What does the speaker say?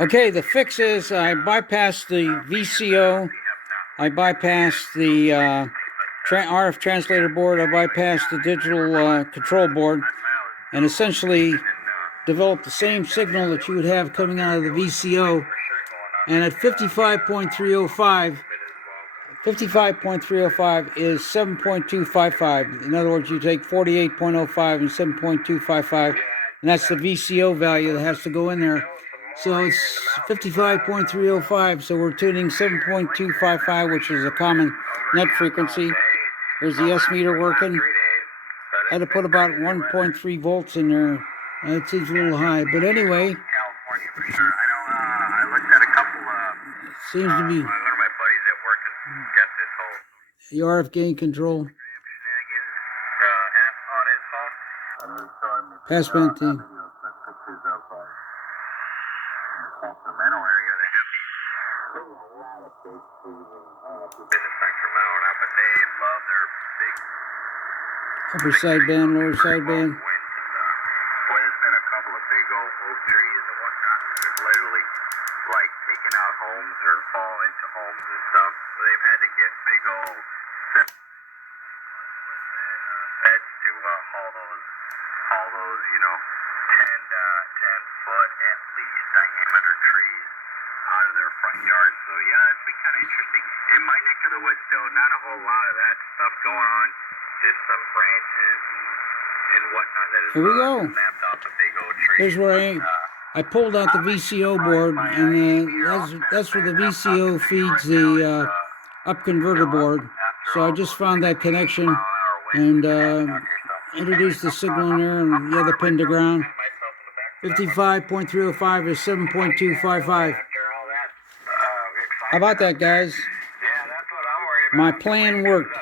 Okay, the fix is I bypassed the VCO, I bypassed the RF translator board, I bypassed the digital control board, and essentially developed the same signal that you would have coming out of the VCO. And at 55.305, 55.305 is 7.255. In other words, you take 48.05 and 7.255, and that's the VCO value that has to go in there. So it's 55.305, so we're tuning 7.255, which is a common net frequency. There's the S meter working. I had to put about 1.3 volts in there. It seems a little high, but anyway, it seems to be the RF gain control. Passband thing. Upper sideband, lower sideband. There's been a couple of big old oak trees and whatnot that have literally like taken out homes or fall into homes and stuff. So they've had to get big old beds to haul those, you know, 10 foot at least diameter trees out of their front yard. So yeah, it's been kind of interesting. In my neck of the woods, though, not a whole lot of that stuff going on. Just some branches and whatnot that is Here we go. snapped off the big old tree. Here's where I pulled out the VCO board, and that's where the VCO feeds the Up Convertor board. So I just found that connection and introduced the signal in there, and the other pin to ground. 55.305 is 7.255. How about that, guys? My plan worked.